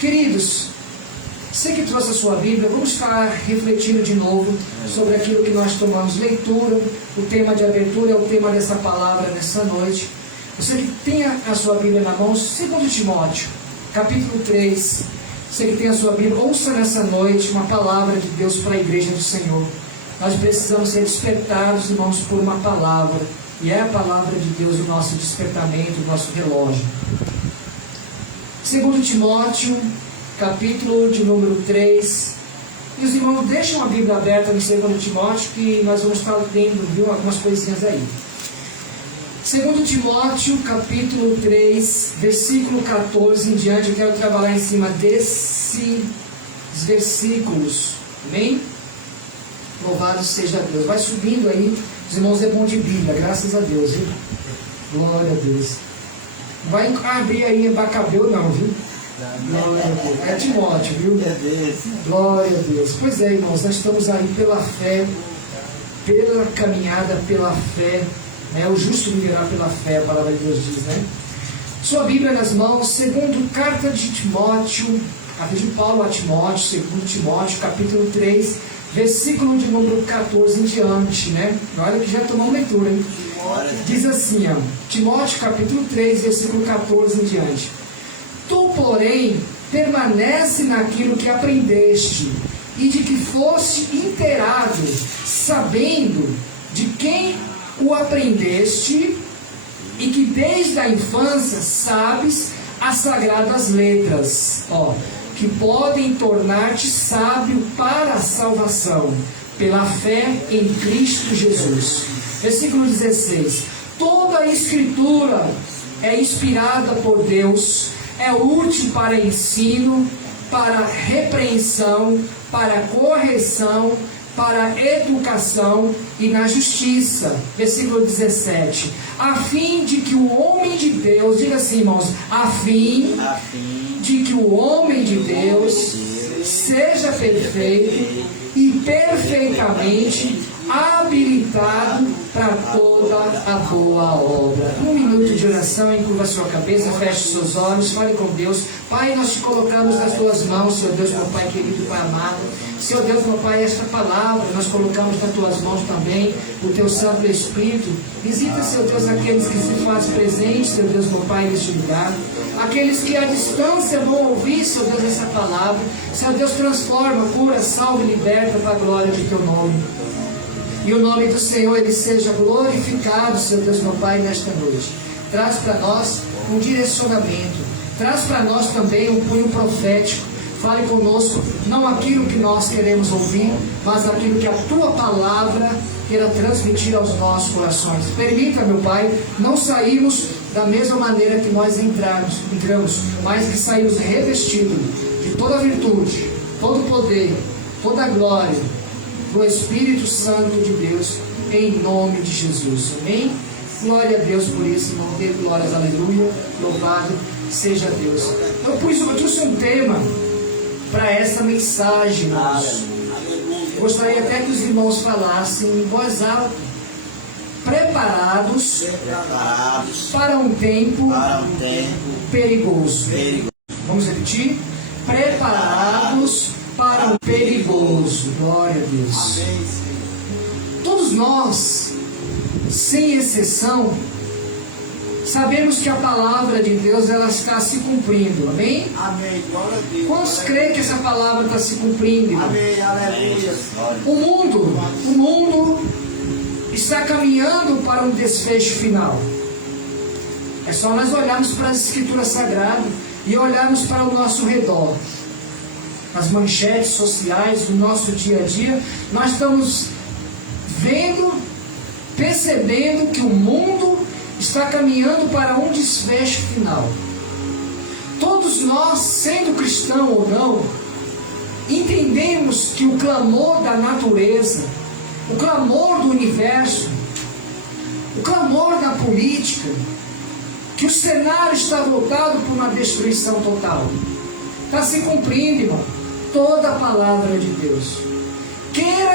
Queridos, você que trouxe a sua Bíblia, vamos ficar refletindo de novo sobre aquilo que nós tomamos leitura. O tema de abertura é o tema dessa palavra nessa noite. Você que tem a sua Bíblia na mão, 2 Timóteo, capítulo 3. Você que tem a sua Bíblia, ouça nessa noite uma palavra de Deus para a igreja do Senhor. Nós precisamos ser despertados, irmãos, por uma palavra. E é a palavra de Deus o nosso despertamento, o nosso relógio. 2 Timóteo, capítulo de número 3. E os irmãos deixam a Bíblia aberta no 2 Timóteo, que nós vamos estar lendo, viu, algumas coisinhas aí. 2 Timóteo, capítulo 3, versículo 14 em diante. Eu quero trabalhar em cima desses versículos. Amém? Louvado seja Deus. Vai subindo aí. Os irmãos é bom de Bíblia, graças a Deus, viu? Glória a Deus. Vai abrir aí em Bacabeu não, viu? Glória a Deus. É Timóteo, viu? Glória a Deus. Pois é, irmãos, nós estamos aí pela fé, pela caminhada, pela fé. O justo viverá pela fé, a palavra de Deus diz, né? Sua Bíblia nas mãos, segundo carta de Timóteo, carta de Paulo a Timóteo, 2 Timóteo, capítulo 3, versículo de número 14 em diante, né? Olha que já tomou leitura, hein? Diz assim, ó, Timóteo, capítulo 3, versículo 14 em diante. Tu, porém, permanece naquilo que aprendeste, e de que foste inteirado, sabendo de quem o aprendeste, e que desde a infância sabes as sagradas letras, que podem tornar-te sábio para a salvação, pela fé em Cristo Jesus. Versículo 16. Toda a Escritura é inspirada por Deus, é útil para ensino, para repreensão, para correção, para educação e na justiça. Versículo 17. A fim de que o homem de Deus, diga assim, irmãos, a fim de que o homem de Deus seja perfeito e perfeitamente habilitado para toda a boa obra. Um minuto de oração, encurva sua cabeça, feche seus olhos, fale com Deus. Pai, nós te colocamos nas tuas mãos, Senhor Deus, meu Pai querido, Pai amado. Senhor Deus, meu Pai, esta palavra nós colocamos nas tuas mãos também, o teu Santo Espírito. Visita, Senhor Deus, aqueles que se fazem presentes, Senhor Deus, meu Pai, neste lugar. Aqueles que à distância vão ouvir, Senhor Deus, essa palavra. Senhor Deus, transforma, cura, salva e liberta para a glória de teu nome. E o nome do Senhor, ele seja glorificado, Senhor Deus, meu Pai, nesta noite. Traz para nós um direcionamento. Traz para nós também um punho profético. Fale conosco, não aquilo que nós queremos ouvir, mas aquilo que a tua palavra queira transmitir aos nossos corações. Permita, meu Pai, não sairmos da mesma maneira que nós entramos, mas que saímos revestidos de toda virtude, todo poder, toda glória do Espírito Santo de Deus, em nome de Jesus. Amém? Glória a Deus por isso, irmão. Dê glórias, aleluia. Louvado seja Deus. Eu trouxe um tema para essa mensagem, irmãos. Gostaria até que os irmãos falassem em voz alta. Preparados para um tempo perigoso. Vamos repetir? Preparados para um perigoso. Glória a Deus. Todos nós, sem exceção, sabemos que a palavra de Deus ela está se cumprindo. Amém? Amém. Glória a Deus. Quantos creem que essa palavra está se cumprindo? Irmão? Amém. Aleluia. O mundo está caminhando para um desfecho final. É só nós olharmos para as Escrituras Sagradas e olharmos para o nosso redor. As manchetes sociais do nosso dia a dia, nós estamos vendo, percebendo que o mundo está caminhando para um desfecho final. Todos nós, sendo cristão ou não, entendemos que o clamor da natureza, o clamor do universo, o clamor da política, que o cenário está voltado para uma destruição total. Está se cumprindo, irmão, toda a palavra de Deus. Queira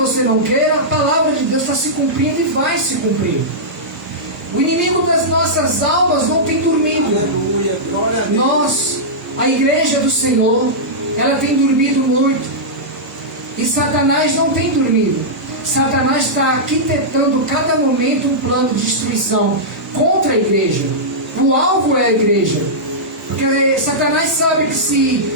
você não queira, a palavra de Deus está se cumprindo e vai se cumprir. O inimigo das nossas almas não tem dormido. Glória a Deus. A igreja do Senhor, ela tem dormido muito. E Satanás não tem dormido. Satanás está arquitetando cada momento um plano de destruição contra a igreja. O alvo é a igreja. Porque Satanás sabe que se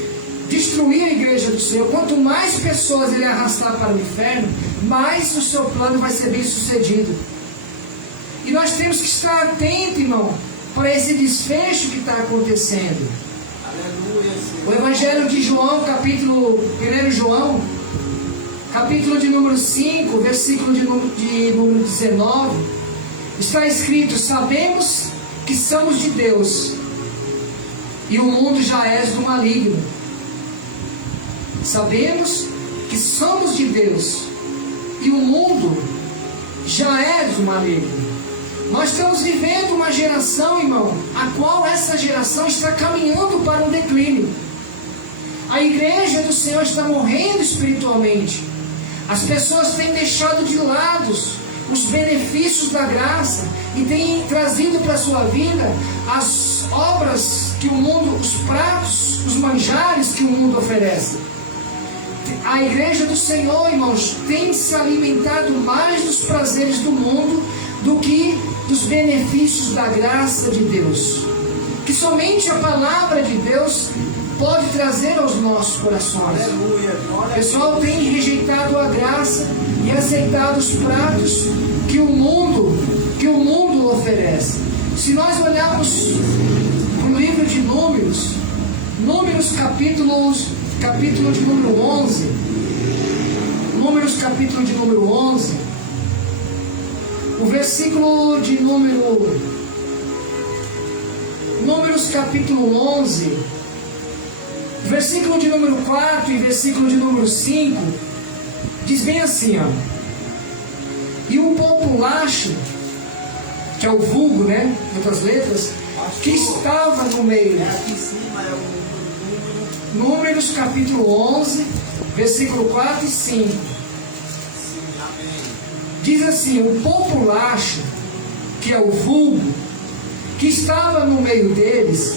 destruir a igreja do Senhor, quanto mais pessoas ele arrastar para o inferno, mais o seu plano vai ser bem sucedido. E nós temos que estar atentos, irmão, para esse desfecho que está acontecendo. Aleluia, O Evangelho de João, capítulo 1 João, capítulo de número 5, versículo de número 19, está escrito: sabemos que somos de Deus, e o mundo já é do maligno. Sabemos que somos de Deus, e o mundo já é do maligno. Nós estamos vivendo uma geração, irmão, a qual essa geração está caminhando para um declínio. A igreja do Senhor está morrendo espiritualmente. As pessoas têm deixado de lado os benefícios da graça e têm trazido para a sua vida as obras que o mundo, os pratos, os manjares que o mundo oferece. A igreja do Senhor, irmãos, tem se alimentado mais dos prazeres do mundo do que dos benefícios da graça de Deus, que somente a palavra de Deus pode trazer aos nossos corações. O pessoal tem rejeitado a graça e aceitado os pratos que o mundo oferece. Se nós olharmos no livro de Números capítulo de número 11, Números capítulo de número 11, o versículo de Números capítulo 11, versículo de número 4 e versículo de número 5, diz bem assim, ó: e o populacho, que é o vulgo, né, em outras letras, que estava no meio. Aqui em cima é o Números capítulo 11, versículo 4 e 5. Diz assim: o populacho, que é o vulgo, que estava no meio deles,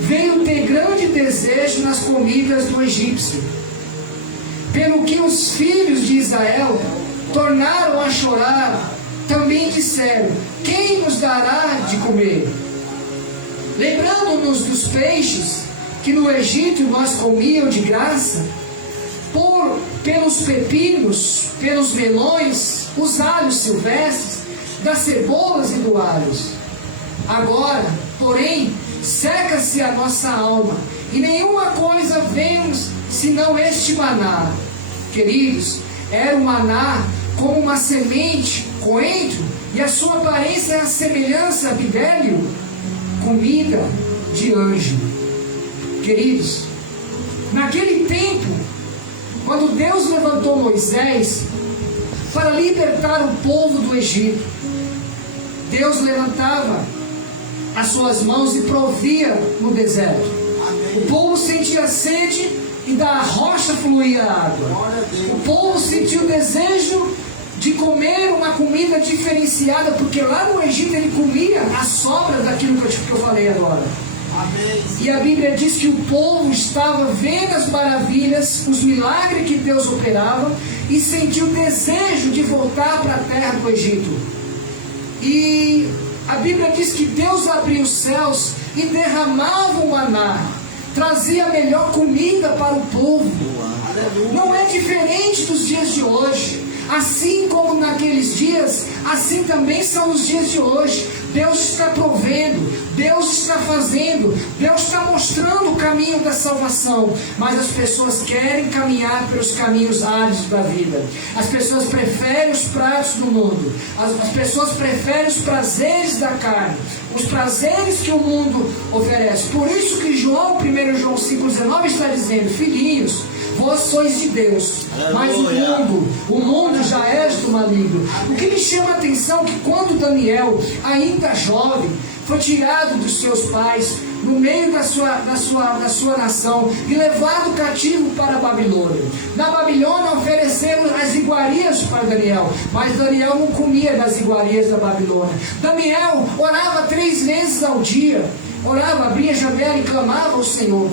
veio ter grande desejo nas comidas do egípcio, pelo que os filhos de Israel tornaram a chorar, também disseram: quem nos dará de comer? Lembrando-nos dos peixes que no Egito nós comíamos de graça, pelos pepinos, pelos melões, os alhos silvestres, das cebolas e do alhos. Agora, porém, seca-se a nossa alma, e nenhuma coisa vemos senão este maná. Queridos, era um maná como uma semente, coentro, e a sua aparência é a semelhança de bidélio, comida de anjo. Queridos, naquele tempo, quando Deus levantou Moisés para libertar o povo do Egito, Deus levantava as suas mãos e provia no deserto. O povo sentia sede e da rocha fluía água. O povo sentia o desejo de comer uma comida diferenciada, porque lá no Egito ele comia a sobra daquilo que eu falei agora. E a Bíblia diz que o povo estava vendo as maravilhas, os milagres que Deus operava, e sentiu o desejo de voltar para a terra do Egito. E a Bíblia diz que Deus abriu os céus e derramava o maná, trazia a melhor comida para o povo. Não é diferente dos dias de hoje. Assim como naqueles dias, assim também são os dias de hoje. Deus está provendo, Deus está fazendo, Deus está mostrando o caminho da salvação, mas as pessoas querem caminhar pelos caminhos áridos da vida. As pessoas preferem os pratos do mundo, as pessoas preferem os prazeres da carne, os prazeres que o mundo oferece. Por isso que João, 1 João 5,19 está dizendo: filhinhos, vós sois de Deus, mas o mundo já é do maligno. O que me chama a atenção é que quando Daniel, ainda jovem, foi tirado dos seus pais, no meio da sua nação, e levado cativo para a Babilônia. Na Babilônia ofereceram as iguarias para Daniel, mas Daniel não comia das iguarias da Babilônia. Daniel orava 3 vezes ao dia. orava, abria a janela e clamava ao Senhor.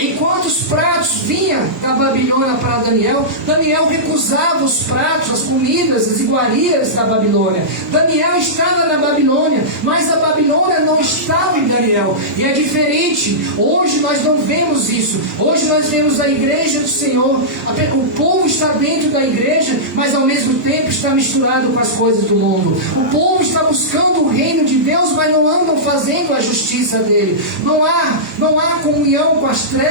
Enquanto os pratos vinham da Babilônia para Daniel, Daniel recusava os pratos, as comidas, as iguarias da Babilônia. Daniel estava na Babilônia, mas a Babilônia não estava em Daniel. E é diferente. Hoje nós não vemos isso. Hoje nós vemos a igreja do Senhor. O povo está dentro da igreja, mas ao mesmo tempo está misturado com as coisas do mundo. O povo está buscando o reino de Deus, mas não andam fazendo a justiça dele. Não há comunhão com as trevas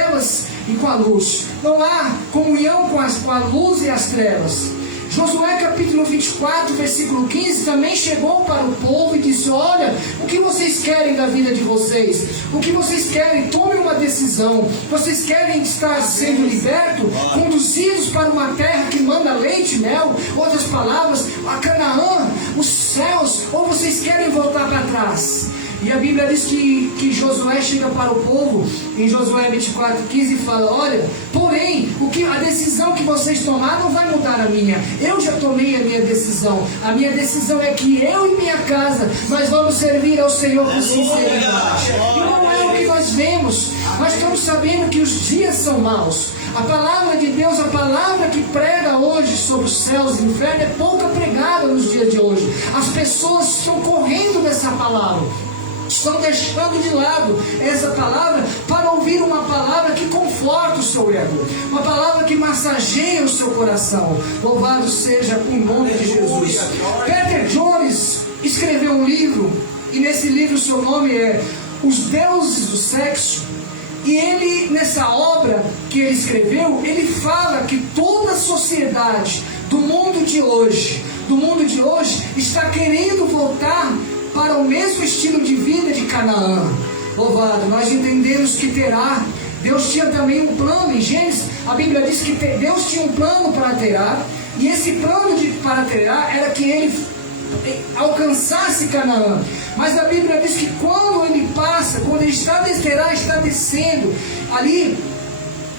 e com a luz. Não há comunhão com a luz e as trevas. Josué capítulo 24, versículo 15, também chegou para o povo e disse: olha, o que vocês querem da vida de vocês? O que vocês querem? Tomem uma decisão. Vocês querem estar sendo libertos, conduzidos para uma terra que manda leite e mel? Outras palavras, a Canaã, os céus, ou vocês querem voltar para trás? E a Bíblia diz que Josué chega para o povo, em Josué 24:15, e fala: olha, porém, a decisão que vocês tomaram não vai mudar a minha. Eu já tomei a minha decisão. A minha decisão é que eu e minha casa, nós vamos servir ao Senhor com sinceridade. E não é o que nós vemos. Nós estamos sabendo que os dias são maus. A palavra de Deus, a palavra que prega hoje sobre os céus e o inferno, é pouca pregada nos dias de hoje. As pessoas estão correndo dessa palavra, estão deixando de lado essa palavra para ouvir uma palavra que conforta o seu ego, uma palavra que massageia o seu coração. Louvado seja o nome de Jesus. Peter Jones escreveu um livro, e nesse livro o seu nome é Os Deuses do Sexo. E ele, nessa obra que ele escreveu, ele fala que toda a sociedade do mundo de hoje está querendo voltar para o mesmo estilo de vida de Canaã. Louvado, nós entendemos que Deus tinha também um plano. Em Gênesis, a Bíblia diz que Deus tinha um plano para Terá, e esse plano para Terá era que ele alcançasse Canaã. Mas a Bíblia diz que quando ele está de Terá, está descendo ali,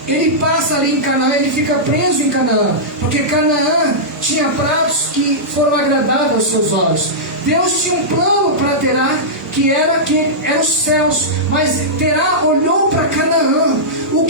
ele passa ali em Canaã, ele fica preso em Canaã, porque Canaã tinha pratos que foram agradáveis aos seus olhos. Deus tinha um plano para Terá, que era os céus, mas Terá olhou para Canaã. O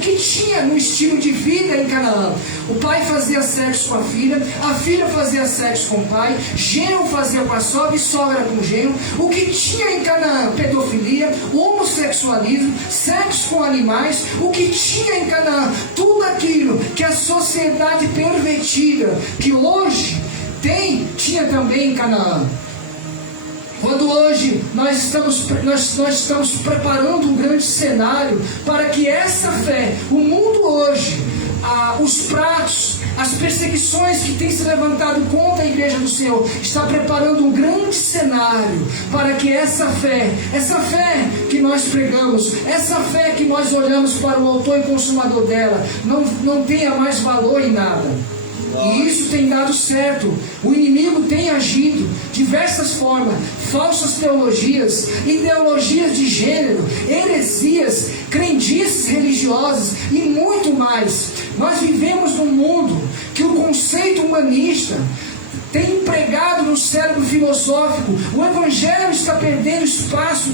que tinha no estilo de vida em Canaã? O pai fazia sexo com a filha fazia sexo com o pai, genro fazia com a sogra e sogra com o genro. O que tinha em Canaã? Pedofilia, homossexualismo, sexo com animais. O que tinha em Canaã? Tudo aquilo que a sociedade pervertida, que hoje tinha também em Canaã. Quando hoje nós estamos preparando um grande cenário para que essa fé, o mundo hoje, os pratos, as perseguições que têm se levantado contra a igreja do Senhor, está preparando um grande cenário para que essa fé que nós pregamos, essa fé que nós olhamos para o autor e consumador dela, não tenha mais valor em nada. E isso tem dado certo. O inimigo tem agido de diversas formas: falsas teologias, ideologias de gênero, heresias, crendices religiosas e muito mais. Nós vivemos num mundo que o conceito humanista tem empregado no cérebro filosófico. O Evangelho está perdendo espaço.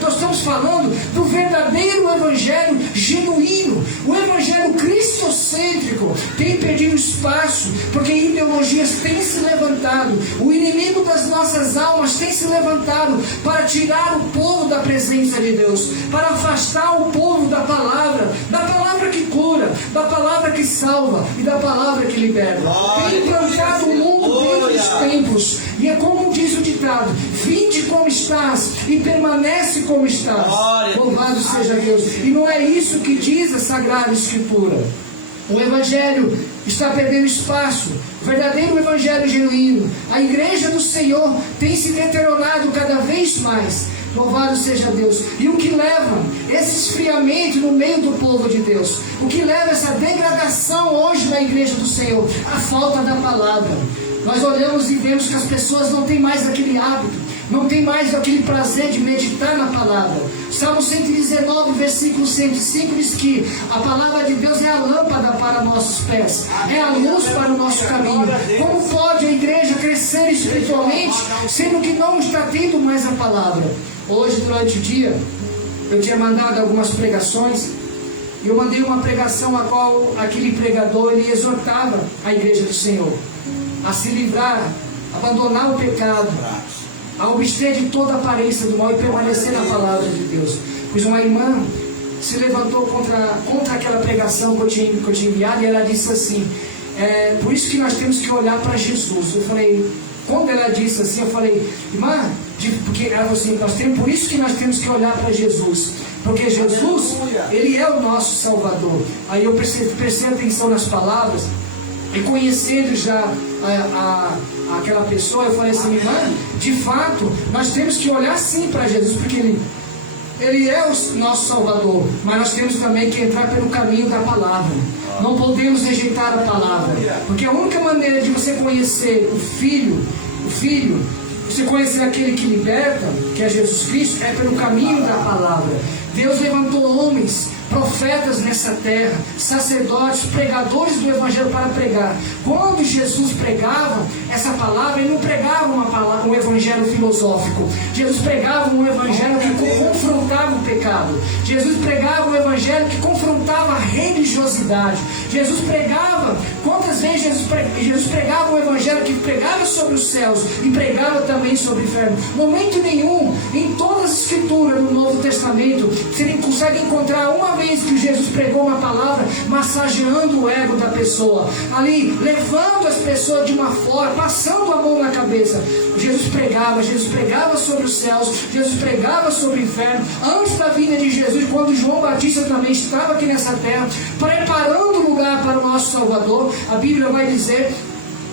Nós estamos falando do verdadeiro Evangelho genuíno. O Evangelho cristocêntrico tem perdido espaço, porque ideologias têm se levantado. O inimigo das nossas almas tem se levantado para tirar o povo da presença de Deus, para afastar o povo da palavra que cura, da palavra que salva e da palavra que liberta. Tem implantado o mundo dentro dos templos, e é como diz o ditado: vinde como estás e permanece como estás. Louvado seja Deus. E não é isso que diz a Sagrada Escritura. O Evangelho está perdendo espaço, o verdadeiro Evangelho genuíno. A igreja do Senhor tem se deteriorado cada vez mais. Louvado seja Deus. E o que leva esse esfriamento no meio do povo de Deus? O que leva essa degradação hoje na igreja do Senhor? A falta da palavra. Nós olhamos e vemos que as pessoas não têm mais aquele hábito não tem mais aquele prazer de meditar na palavra. Salmo 119, versículo 105 diz que a palavra de Deus é a lâmpada para nossos pés, é a luz para o nosso caminho. Como pode a igreja crescer espiritualmente, sendo que não está tendo mais a palavra? Hoje, durante o dia, eu tinha mandado algumas pregações, e eu mandei uma pregação a qual aquele pregador ele exortava a igreja do Senhor a se livrar, abandonar o pecado, a obster de toda aparência do mal e permanecer na palavra de Deus. Pois uma irmã se levantou contra aquela pregação que eu tinha enviado, e ela disse assim, por isso que nós temos que olhar para Jesus. Eu falei, quando ela disse assim, eu falei, irmã, porque ela falou assim, por isso que nós temos que olhar para Jesus, porque Jesus, Ele é o nosso Salvador. Aí eu prestei atenção nas palavras, e conhecendo já aquela pessoa, eu falei assim, irmã, de fato, nós temos que olhar sim para Jesus, porque Ele é o nosso Salvador, mas nós temos também que entrar pelo caminho da palavra. Não podemos rejeitar a palavra, porque a única maneira de você conhecer o Filho, você conhecer aquele que liberta, que é Jesus Cristo, é pelo caminho da palavra. Deus levantou homens, profetas nessa terra, sacerdotes, pregadores do Evangelho para pregar. Quando Jesus pregava essa palavra, Ele não pregava um Evangelho filosófico. Jesus pregava um Evangelho que confrontava o pecado. Jesus pregava um Evangelho que confrontava a religiosidade. Jesus pregava, quantas vezes Jesus pregava um Evangelho que pregava sobre os céus e pregava também sobre o inferno. Momento nenhum, em todas as escrituras do Novo Testamento, você consegue encontrar uma vez que Jesus pregou uma palavra massageando o ego da pessoa, ali levando as pessoas de uma forma, passando a mão na cabeça. Jesus pregava sobre os céus, Jesus pregava sobre o inferno, antes da vinda de Jesus, quando João Batista também estava aqui nessa terra, preparando o lugar para o nosso Salvador. A Bíblia vai dizer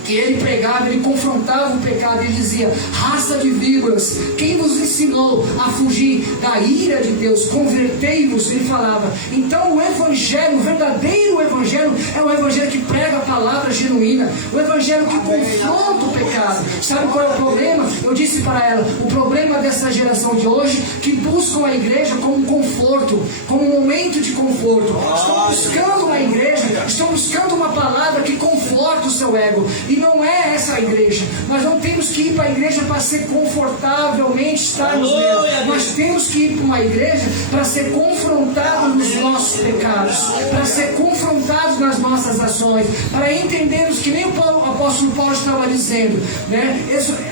que ele pregava, ele confrontava o pecado, ele dizia, raça de víboras, quem vos ensinou a fugir da ira de Deus? Convertei-vos, ele falava. Então o Evangelho, o verdadeiro Evangelho, é o Evangelho que prega a palavra genuína, o Evangelho que confronta o pecado. Sabe qual é o problema? Eu disse para ela, o problema dessa geração de hoje, que buscam a igreja como um conforto, como um momento de conforto. Estão buscando uma igreja, estão buscando uma palavra que conforta o seu ego. E não é essa a igreja. Nós não temos que ir para a igreja para ser confortavelmente estarmos nela. Nós temos que ir para uma igreja para ser confrontados nos nossos pecados, para ser confrontados nas nossas ações, para entendermos que nem o apóstolo Paulo estava dizendo, né?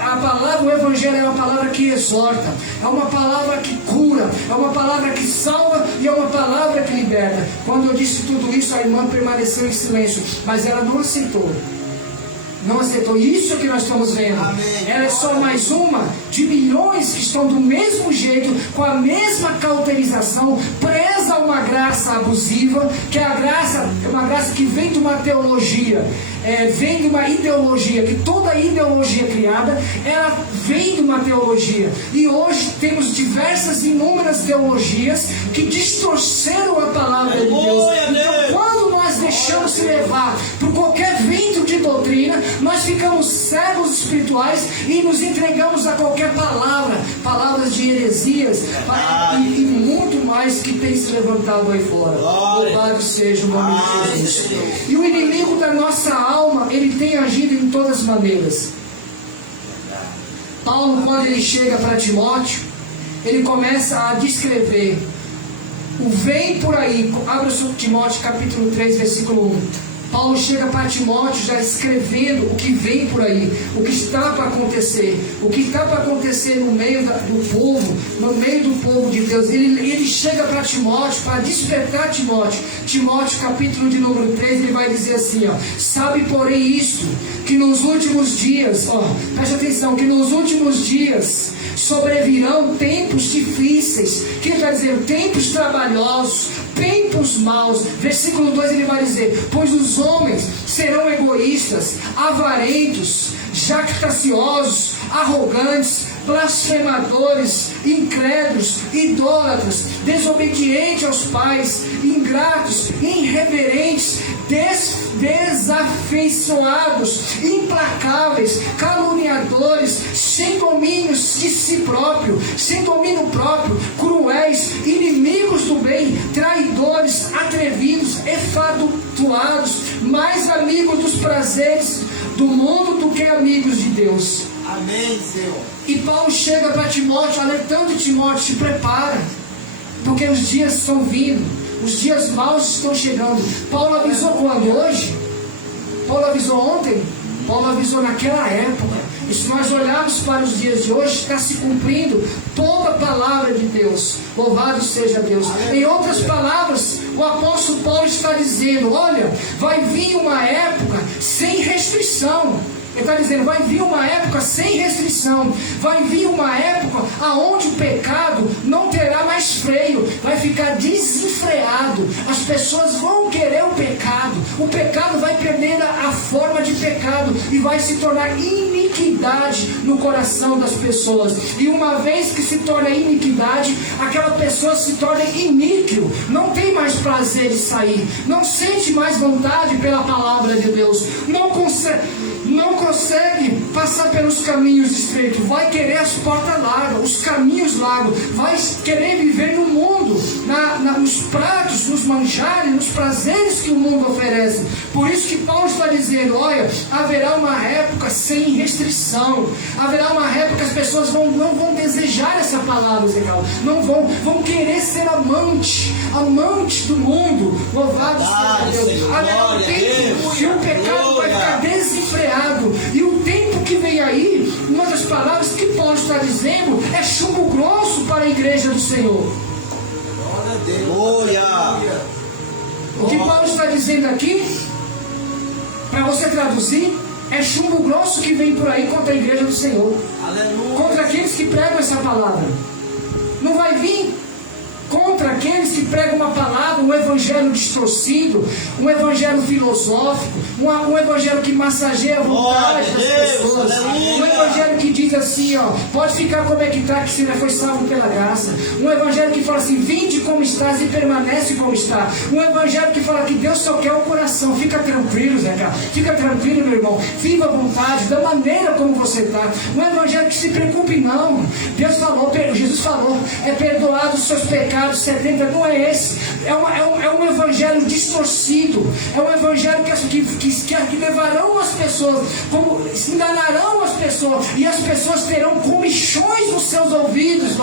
A palavra, o Evangelho é uma palavra que exorta, é uma palavra que cura, é uma palavra que salva e é uma palavra que liberta. Quando eu disse tudo isso, a irmã permaneceu em silêncio, mas ela não aceitou. Não aceitou. Isso que nós estamos vendo. Ela é só mais uma de milhões que estão do mesmo jeito, com a mesma cauterização, presa a uma graça abusiva, que é uma graça que vem de uma teologia, vem de uma ideologia, que toda ideologia criada, ela vem de uma teologia. E hoje temos inúmeras teologias que distorceram a palavra de Deus. Então, quando nós deixamos se levar por qualquer vento de doutrina, nós ficamos cegos espirituais e nos entregamos a qualquer palavras de heresias e muito mais que tem se levantado aí fora. Louvado seja o nome de Jesus. E o inimigo da nossa alma, ele tem agido em todas as maneiras. Paulo, quando ele chega para Timóteo, ele começa a descrever o vem por aí. Abra o seu Timóteo capítulo 3, versículo 1. Paulo chega para Timóteo já escrevendo o que vem por aí, o que está para acontecer, o que está para acontecer no meio do povo de Deus. Ele chega para Timóteo, para despertar Timóteo. Timóteo, capítulo de número 3, ele vai dizer assim, sabe porém isto, que nos últimos dias, preste atenção, que nos últimos dias sobrevirão tempos difíceis. O que ele está dizendo? Tempos trabalhosos, tempos maus. Versículo 2 ele vai dizer, pois os homens serão egoístas, avarentos, jactanciosos, arrogantes, blasfemadores, incrédulos, idólatras, desobedientes aos pais, ingratos, irreverentes, desafeiçoados, implacáveis, caluniadores, sem domínio de si próprio, sem domínio próprio, cruéis, inimigos do bem, traidores, atrevidos, enfatuados, mais amigos dos prazeres do mundo do que amigos de Deus. Amém, Senhor. E Paulo chega para Timóteo, alertando Timóteo: se prepara, porque os dias estão vindo, os dias maus estão chegando. Paulo avisou quando? Hoje? Paulo avisou ontem? Paulo avisou naquela época. E se nós olharmos para os dias de hoje, está se cumprindo toda a palavra de Deus. Louvado seja Deus. Em outras palavras, o apóstolo Paulo está dizendo: olha, vai vir uma época sem restrição. Ele está dizendo, vai vir uma época sem restrição, vai vir uma época onde o pecado não terá mais freio, vai ficar desenfreado, as pessoas vão querer o pecado vai perder a forma de pecado e vai se tornar iniquidade no coração das pessoas. E uma vez que se torna iniquidade, aquela pessoa se torna iníquo, não tem mais prazer de sair, não sente mais vontade pela palavra de Deus, não consegue passar pelos caminhos estreitos, vai querer as portas largas, os caminhos largos, vai querer viver no mundo, nos pratos, nos manjares, nos prazeres que o mundo oferece. Por isso que Paulo está dizendo, olha, haverá uma época sem restrição, haverá uma época que as pessoas não vão desejar essa palavra, não vão querer ser amante do mundo. Louvado seja Deus. Haverá um tempo que o pecado vai ficar desenfreado, e o tempo que vem aí, uma das palavras que Paulo está dizendo, é chumbo grosso para a igreja do Senhor. O que Paulo está dizendo aqui, para você traduzir, é chumbo grosso que vem por aí contra a igreja do Senhor. Aleluia. Contra aqueles que pregam essa palavra. Não vai vir contra aqueles que pregam uma palavra, um evangelho distorcido, um evangelho filosófico, um evangelho que massageia a vontade das pessoas, um evangelho que diz assim, ó, pode ficar como é que está, que você já foi salvo pela graça, um evangelho que fala assim, vinde como estás e permanece como está, um evangelho que fala que Deus só quer o coração. Fica tranquilo, Zé Carlos, fica tranquilo, meu irmão, viva à vontade, da maneira como você está. Um evangelho que se preocupe não, Deus falou, Jesus falou, é perdoado os seus pecados 70, não é esse, é um evangelho distorcido, é um evangelho que levarão as pessoas, enganarão as pessoas, e as pessoas terão comichões nos seus ouvidos,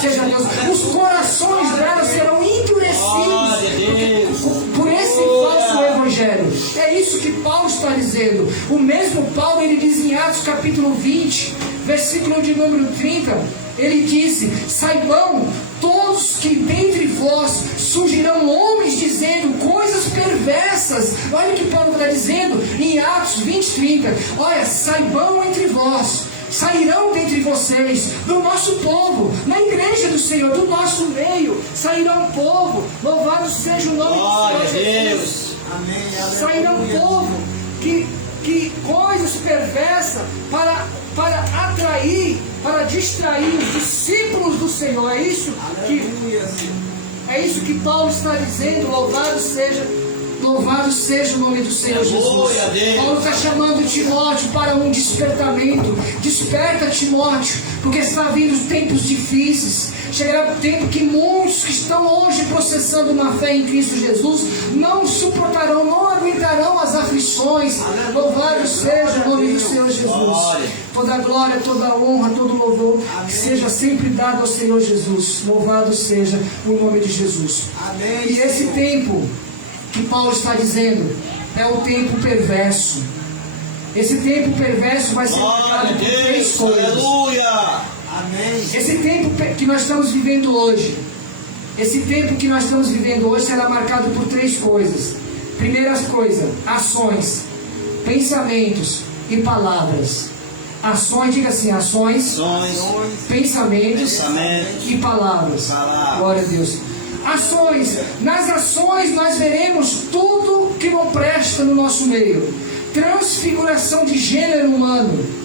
seja Deus, os corações delas serão endurecidos por esse falso evangelho. É isso que Paulo está dizendo. O mesmo Paulo, ele diz em Atos capítulo 20, versículo de número 30, ele disse, saibam todos que dentre vós surgirão homens dizendo coisas perversas. Olha o que Paulo está dizendo em Atos 20, 30. Olha, saibam entre vós, sairão dentre vocês, do nosso povo, na igreja do Senhor, do nosso meio, sairá um povo, louvado seja o nome do Senhor Jesus. Amém. Sairá um povo que coisas perversas para atrair, para distrair os discípulos do Senhor. É isso que Paulo está dizendo. Louvado seja o nome do Senhor Jesus. Paulo está chamando Timóteo para um despertamento. Desperta, Timóteo, porque está vindo tempos difíceis. Chegará o tempo que muitos que estão hoje processando uma fé em Cristo Jesus não suportarão, não aguentarão as aflições. Louvado seja o nome do Senhor Jesus. Toda a glória, toda a honra, todo o louvor que seja sempre dado ao Senhor Jesus. Louvado seja o nome de Jesus. E esse tempo que Paulo está dizendo é o tempo perverso. Esse tempo perverso vai ser marcado por três coisas. Aleluia! Amém. Esse tempo que nós estamos vivendo hoje, será marcado por três coisas. Primeira coisa, ações, pensamentos e palavras. Ações, diga assim, ações, pensamentos e palavras. Glória a Deus. Ações. Nas ações nós veremos tudo que não presta no nosso meio. Transfiguração de gênero humano.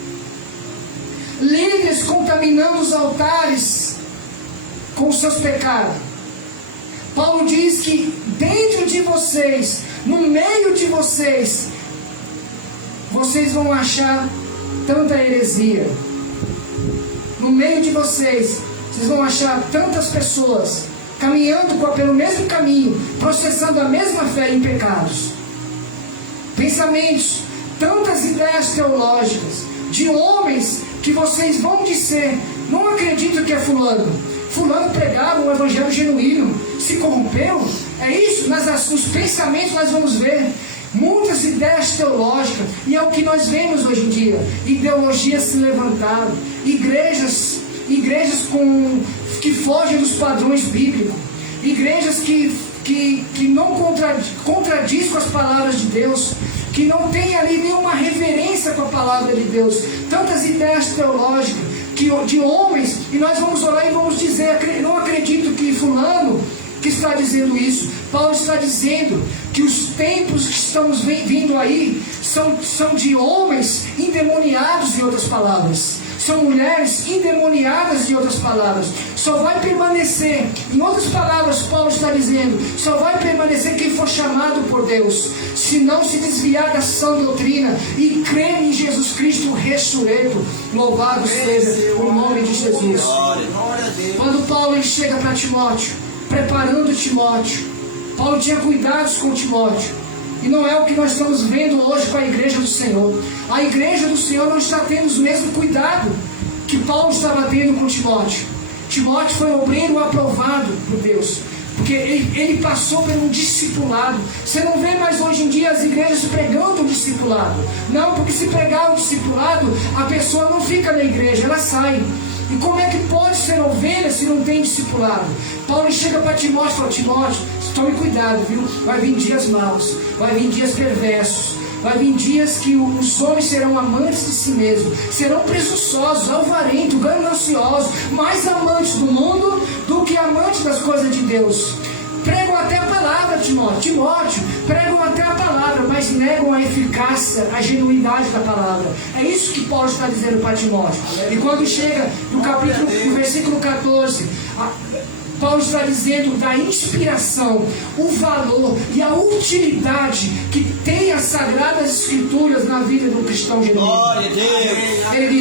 Líderes contaminando os altares com os seus pecados. Paulo diz que dentro de vocês, no meio de vocês, vocês vão achar tanta heresia. No meio de vocês vão achar tantas pessoas caminhando pelo mesmo caminho, processando a mesma fé em pecados. Pensamentos, tantas ideias teológicas, de homens que vocês vão dizer, não acredito que é fulano. Fulano pregava um evangelho genuíno, se corrompeu. É isso, nos pensamentos nós vamos ver muitas ideias teológicas, e é o que nós vemos hoje em dia. Ideologias se levantaram, igrejas que fogem dos padrões bíblicos, igrejas que não contradiz com as palavras de Deus, que não tem ali nenhuma reverência com a palavra de Deus. Tantas ideias teológicas de homens, e nós vamos orar e vamos dizer, não acredito que fulano que está dizendo isso. Paulo está dizendo que os tempos que estamos vindo aí são de homens endemoniados, em outras palavras. São mulheres endemoniadas, em outras palavras. Só vai permanecer, em outras palavras, Paulo está dizendo, só vai permanecer quem for chamado por Deus, se não se desviar da sã doutrina e crer em Jesus Cristo ressurreto. Louvado seja o nome de Jesus. Quando Paulo chega para Timóteo, preparando Timóteo, Paulo tinha cuidados com Timóteo, e não é o que nós estamos vendo hoje com a igreja do Senhor. A igreja do Senhor não está tendo o mesmo cuidado que Paulo estava tendo com Timóteo. Timóteo foi um obreiro aprovado por Deus, porque ele passou por um discipulado. Você não vê mais hoje em dia as igrejas pregando o discipulado. Não, porque se pregar o discipulado, a pessoa não fica na igreja, ela sai. E como é que pode ser ovelha se não tem discipulado? Paulo chega para Timóteo e fala: Timóteo, tome cuidado, viu? Vai vir dias maus, vai vir dias perversos, vai vir dias que os homens serão amantes de si mesmos, serão presunçosos, alvarentos, gananciosos, mais amantes do mundo do que amantes das coisas de Deus. Pregam até a palavra, Timóteo, pregam até a palavra, mas negam a eficácia, a genuidade da palavra. É isso que Paulo está dizendo para Timóteo. E quando chega no versículo 14, Paulo está dizendo da inspiração, o valor e a utilidade que tem as Sagradas Escrituras na vida do cristão genuíno. Glória a Deus. Ele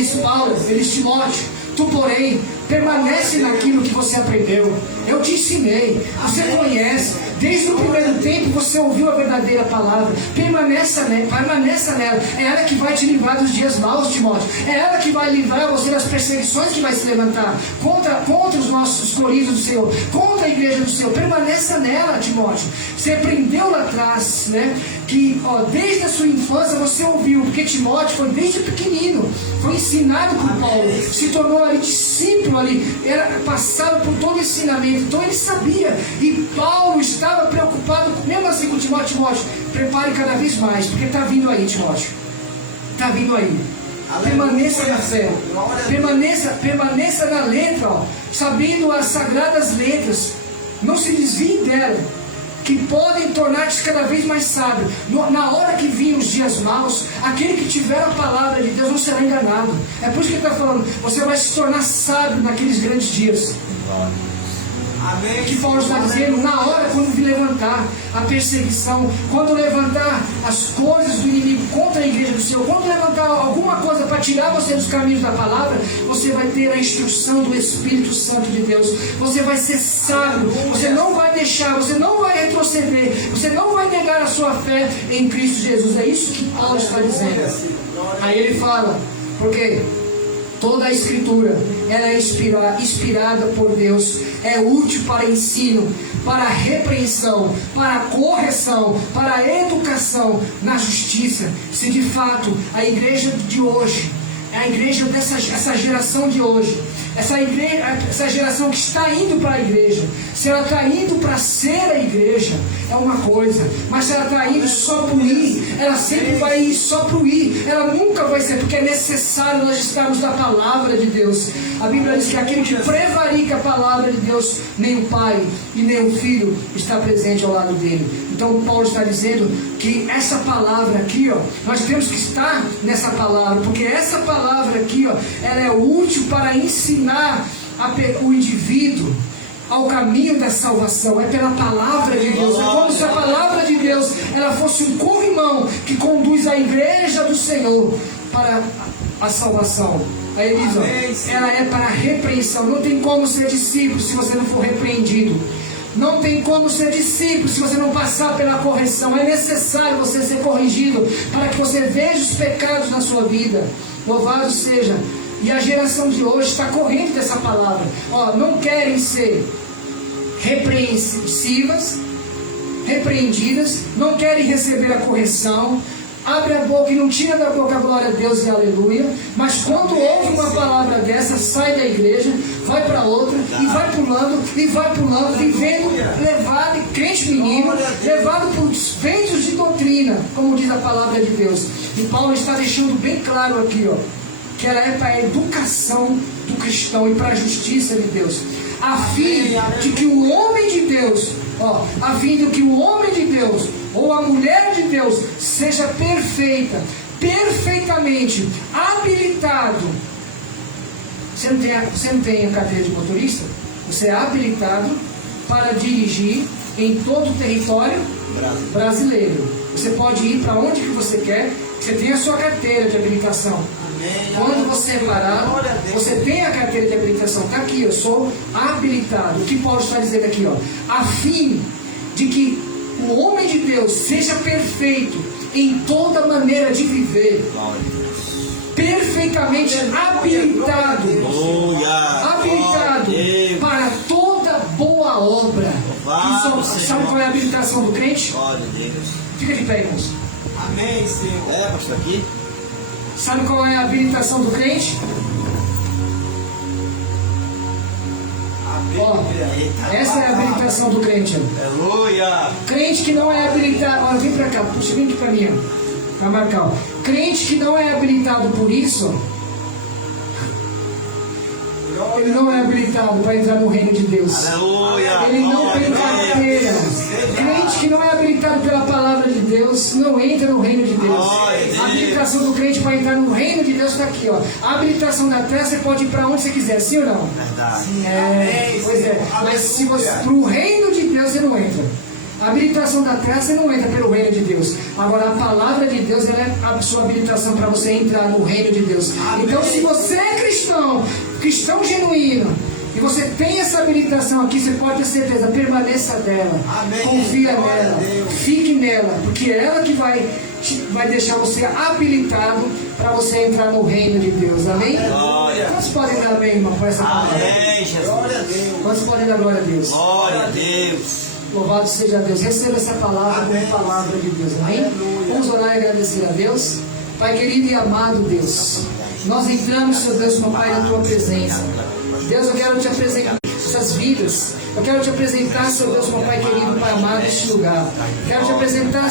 diz, Timóteo, tu, porém, permanece naquilo que você aprendeu. Eu te ensinei, você conhece. Desde o primeiro tempo você ouviu a verdadeira palavra. Permaneça nela. É ela que vai te livrar dos dias maus, Timóteo. É ela que vai livrar você das perseguições que vai se levantar contra os nossos escolhidos do Senhor, contra a igreja do Senhor. Permaneça nela, Timóteo. Você aprendeu lá atrás, né? Que desde a sua infância você ouviu, porque Timóteo foi desde pequenino, foi ensinado por Paulo, se tornou ali discípulo ali, passava por todo o ensinamento, então ele sabia, e Paulo estava preocupado, mesmo assim com Timóteo: prepare cada vez mais, porque está vindo aí, Timóteo, está vindo aí. Permaneça na fé, permaneça na letra, sabendo as sagradas letras, não se desvie dela, que podem tornar-te cada vez mais sábio. Na hora que vir os dias maus, aquele que tiver a palavra de Deus não será enganado. É por isso que ele está falando, você vai se tornar sábio naqueles grandes dias. Amém. Que Paulo está dizendo, na hora quando levantar a perseguição, quando levantar as coisas do inimigo contra a igreja do Senhor, quando levantar alguma coisa para tirar você dos caminhos da palavra, você vai ter a instrução do Espírito Santo de Deus. Você vai ser sábio, você não vai deixar, você não vai retroceder, você não vai negar a sua fé em Cristo Jesus. É isso que Paulo está dizendo. Aí ele fala, porque toda a Escritura, ela é inspirada por Deus, é útil para ensino, para repreensão, para correção, para educação na justiça. Se de fato a igreja de hoje, a igreja essa geração de hoje, essa geração que está indo para a igreja, se ela está indo para ser a igreja, é uma coisa, mas se ela está indo só para o ir, ela sempre vai ir só para o ir, ela nunca vai ser, porque é necessário nós estarmos na palavra de Deus. A Bíblia diz que aquele que prevarica a palavra de Deus, nem o Pai e nem o Filho está presente ao lado dele. Então Paulo está dizendo que essa palavra aqui, nós temos que estar nessa palavra, porque essa palavra aqui, ela é útil para ensinar o indivíduo, ao caminho da salvação, é pela palavra de Deus. É como se a palavra de Deus ela fosse um corrimão que conduz a igreja do Senhor para a salvação. Aí ele diz, ó, ela é para a repreensão. Não tem como ser discípulo se você não for repreendido. Não tem como ser discípulo se você não passar pela correção. É necessário você ser corrigido para que você veja os pecados na sua vida. Louvado seja. E a geração de hoje está correndo dessa palavra. Ó, não querem ser repreensivas, repreendidas, não querem receber a correção. Abre a boca e não tira da boca a glória a Deus e aleluia. Mas quando ouve uma palavra dessa, sai da igreja, vai para outra, e vai pulando, vivendo, levado, crente menino, levado por ventos de doutrina, como diz a palavra de Deus. E Paulo está deixando bem claro aqui, ó, que ela é para a educação do cristão e para a justiça de Deus, a fim de que o homem de Deus, ó, a fim de que o homem de Deus ou a mulher de Deus seja perfeita, perfeitamente habilitado. Você não tem a carteira de motorista? Você é habilitado para dirigir em todo o território brasileiro. Você pode ir para onde que você quer. Você tem a sua carteira de habilitação. Quando você parar, você tem a carteira de habilitação. Está aqui, eu sou habilitado. O que Paulo está dizendo aqui, ó? A fim de que o homem de Deus seja perfeito em toda maneira de viver, perfeitamente habilitado para toda boa obra. Sabe qual é a habilitação do crente? Fica de pé, irmãos. Amém, Senhor. Pastor, aqui. Sabe qual é a habilitação do crente? Ó, essa é a habilitação do crente. Aleluia. Crente que não é habilitado. Ó, vem pra cá, puxa, vem aqui pra mim, ó, pra marcar. Ó. Crente que não é habilitado por isso, ele não é habilitado para entrar no reino de Deus. Aleluia. Ele não tem carteira. Crente que não é habilitado pela palavra de Deus não entra no reino de Deus. A habilitação do crente para entrar no reino de Deus está aqui, ó. A habilitação da terra você pode ir para onde você quiser, sim ou não? Verdade. Pois é. Mas se você para o reino de Deus você não entra. A habilitação da terra você não entra pelo reino de Deus. Agora a palavra de Deus ela é a sua habilitação para você entrar no reino de Deus. Então se você é cristão genuíno, e você tem essa habilitação aqui, você pode ter certeza, permaneça nela, confia nela, fique nela, porque é ela que vai deixar você habilitado para você entrar no reino de Deus. Amém? Quantos podem dar amém, irmão, por essa palavra? Amém, Jesus. Glória a Deus. Quantos podem dar glória a Deus? Glória a Deus. Louvado seja Deus. Receba essa palavra como palavra de Deus. Amém? Vamos orar e agradecer a Deus. Pai querido e amado Deus, nós entramos, Senhor Deus, meu Pai, na Tua presença. Deus, eu quero te apresentar essas vidas. Eu quero te apresentar, Senhor Deus, meu Pai querido, Pai amado, este lugar. Quero te apresentar,